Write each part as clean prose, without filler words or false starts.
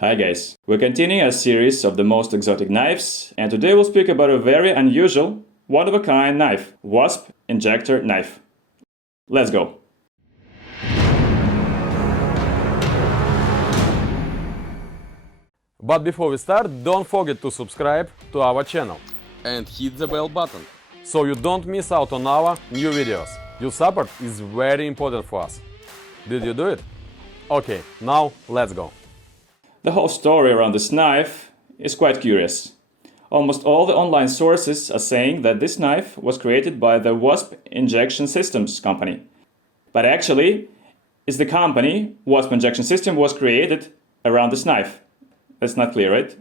Hi guys, we're continuing a series of the most exotic knives, and today we'll speak about a very unusual, one-of-a-kind knife, WASP Injector Knife. Let's go! But before we start, don't forget to subscribe to our channel, and hit the bell button, so you don't miss out on our new videos. Your support is very important for us. Did you do it? Okay, now let's go. The whole story around this knife is quite curious. Almost all the online sources are saying that this knife was created by the WASP Injection Systems company. But actually, it's the company, WASP Injection System, was created around this knife. That's not clear, right?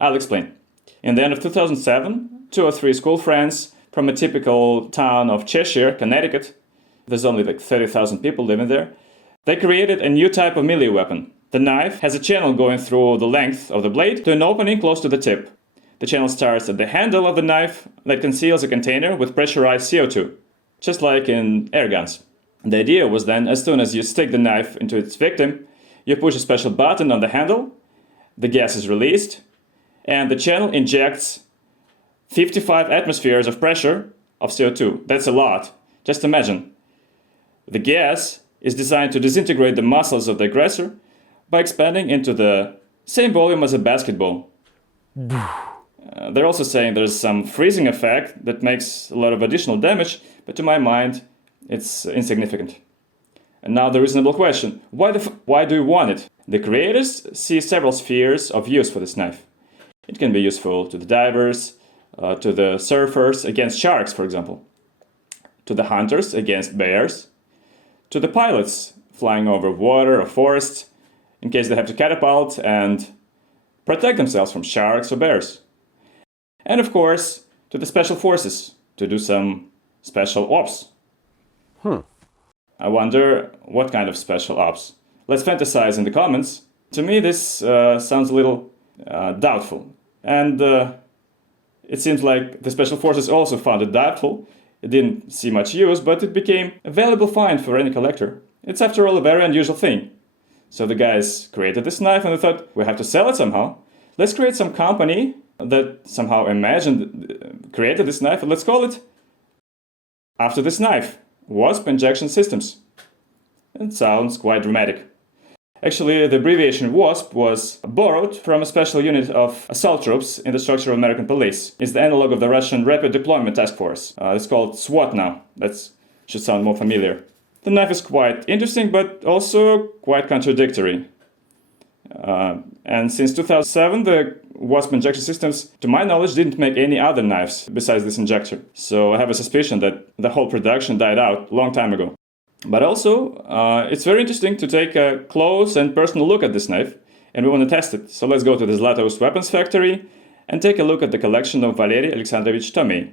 I'll explain. In the end of 2007, 2 or 3 school friends from a typical town of Cheshire, Connecticut, there's only like 30,000 people living there, they created a new type of melee weapon. The knife has a channel going through the length of the blade to an opening close to the tip. The channel starts at the handle of the knife that conceals a container with pressurized CO2, just like in air guns. The idea was then, as soon as you stick the knife into its victim, you push a special button on the handle, the gas is released, and the channel injects 55 atmospheres of pressure of CO2. That's a lot. Just imagine. The gas is designed to disintegrate the muscles of the aggressor by expanding into the same volume as a basketball. They're also saying there's some freezing effect that makes a lot of additional damage, but to my mind, it's insignificant. And now the reasonable question, why do you want it? The creators see several spheres of use for this knife. It can be useful to the divers, to the surfers against sharks, for example, to the hunters against bears, to the pilots flying over water or forests, in case they have to catapult and protect themselves from sharks or bears. And of course, to the special forces, to do some special ops. I wonder what kind of special ops. Let's fantasize in the comments. To me, this sounds a little doubtful. And it seems like the special forces also found it doubtful. It didn't see much use, but it became a valuable find for any collector. It's after all a very unusual thing. So the guys created this knife and they thought, we have to sell it somehow. Let's create some company that somehow created this knife, and let's call it after this knife, WASP Injection Systems. It sounds quite dramatic. Actually, the abbreviation WASP was borrowed from a special unit of assault troops in the structure of American police. It's the analog of the Russian Rapid Deployment Task Force. It's called SWAT now. That should sound more familiar. The knife is quite interesting, but also quite contradictory. And since 2007, the WASP Injection Systems, to my knowledge, didn't make any other knives besides this injector. So I have a suspicion that the whole production died out a long time ago. But also, it's very interesting to take a close and personal look at this knife, and we want to test it. So let's go to the Zlatoust Weapons Factory and take a look at the collection of Valery Alexandrovich Tomei.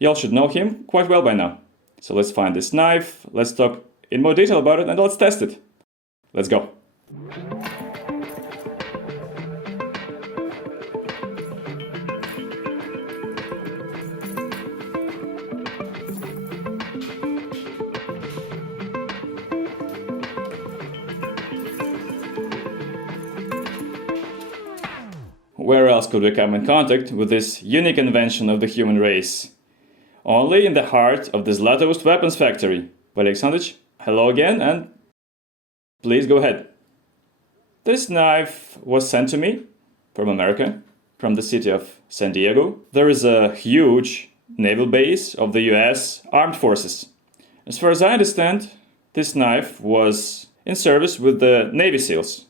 Y'all should know him quite well by now. So let's find this knife, let's talk in more detail about it, and let's test it. Let's go. Where else could we come in contact with this unique invention of the human race? Only in the heart of the Zlatoust Weapons Factory. Valery Alexandrovich, hello again, and please go ahead. This knife was sent to me from America, from the city of San Diego. There is a huge naval base of the US Armed Forces. As far as I understand, this knife was in service with the Navy SEALs.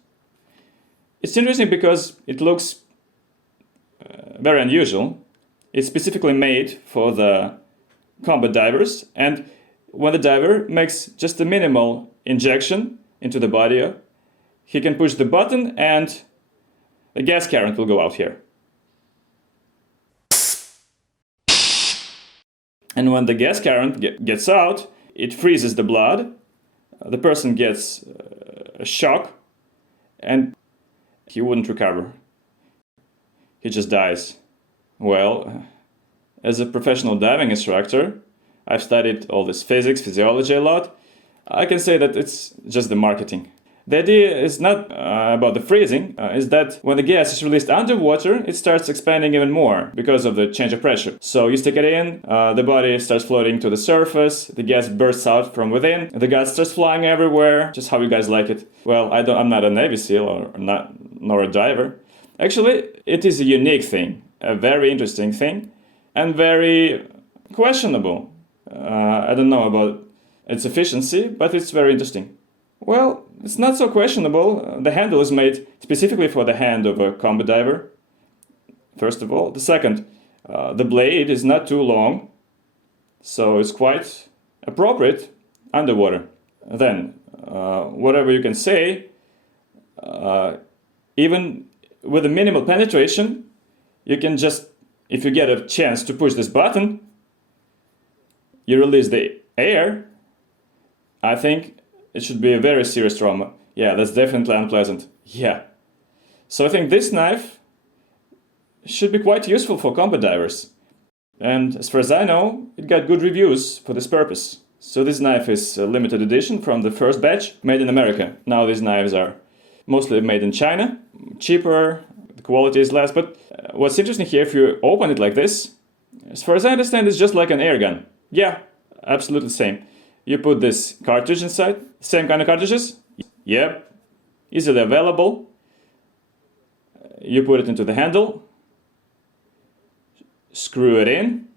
It's interesting because it looks very unusual. It's specifically made for the combat divers, and when the diver makes just a minimal injection into the body, he can push the button and a gas current will go out here. And when the gas current gets out, it freezes the blood, the person gets a shock, and he wouldn't recover. He just dies. Well, as a professional diving instructor, I've studied all this physics, physiology a lot. I can say that it's just the marketing. The idea is not about the freezing, is that when the gas is released underwater, it starts expanding even more because of the change of pressure. So you stick it in, the body starts floating to the surface, the gas bursts out from within, the gas starts flying everywhere, just how you guys like it. Well, I'm not a Navy SEAL nor a diver. Actually, it is a unique thing, a very interesting thing, and very questionable. I don't know about its efficiency, but it's very interesting. Well, it's not so questionable. The handle is made specifically for the hand of a combat diver, first of all. The second, the blade is not too long, so it's quite appropriate underwater. Then, whatever you can say, even with a minimal penetration, you can just, if you get a chance to push this button, you release the air. I think it should be a very serious trauma. Yeah, that's definitely unpleasant. Yeah. So I think this knife should be quite useful for combat divers. And as far as I know, it got good reviews for this purpose. So this knife is a limited edition from the first batch, made in America. Now these knives are mostly made in China, cheaper, the quality is less. But what's interesting here, if you open it like this, as far as I understand, it's just like an air gun. Yeah, absolutely same. You put this cartridge inside, same kind of cartridges. Yep, easily available. You put it into the handle, screw it in.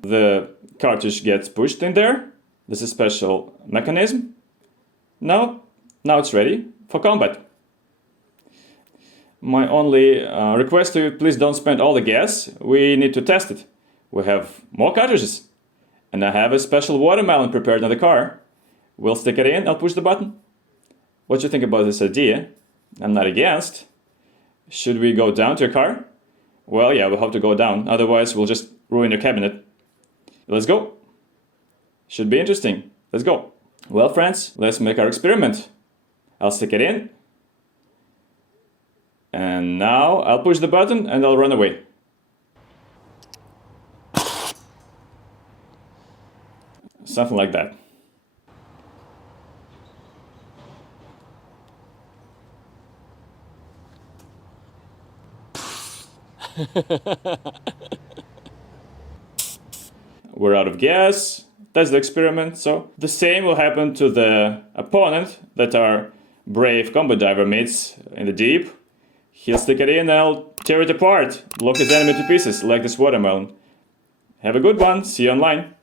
The cartridge gets pushed in there. This is a special mechanism. Now it's ready for combat. My only request to you, please don't spend all the gas. We need to test it. We have more cartridges. And I have a special watermelon prepared in the car. We'll stick it in, I'll push the button. What do you think about this idea? I'm not against. Should we go down to your car? Well, yeah, we'll have to go down. Otherwise, we'll just ruin your cabinet. Let's go. Should be interesting. Let's go. Well, friends, let's make our experiment. I'll stick it in. And now I'll push the button and I'll run away. Something like that. We're out of gas. That's the experiment. So the same will happen to the opponent that our brave combat diver meets in the deep. He'll stick it in and I'll tear it apart, block his enemy to pieces like this watermelon. Have a good one. See you online.